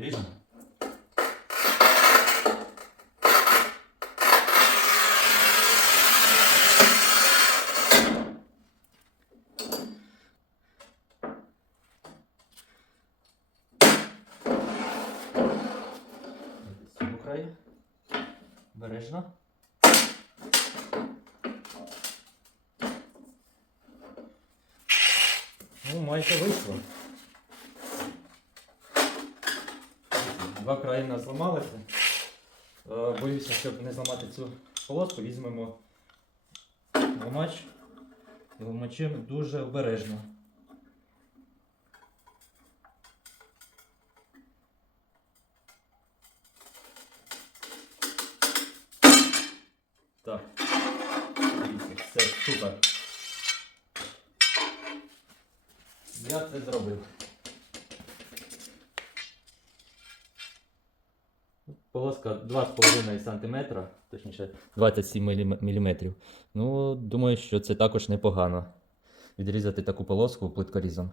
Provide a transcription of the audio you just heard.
Ріжемо. Бережно. Ну, майже вийшло. Два краї нас зламалися. Е, Боюся, щоб не зламати цю полоску, візьмемо ломач і ломачем дуже обережно. Так. Дивіться, Все, супер. Я це зробив. Полоска 2,5 см, точніше 27 мм. Ну, думаю, що це також непогано. Відрізати таку полоску плиткорізом.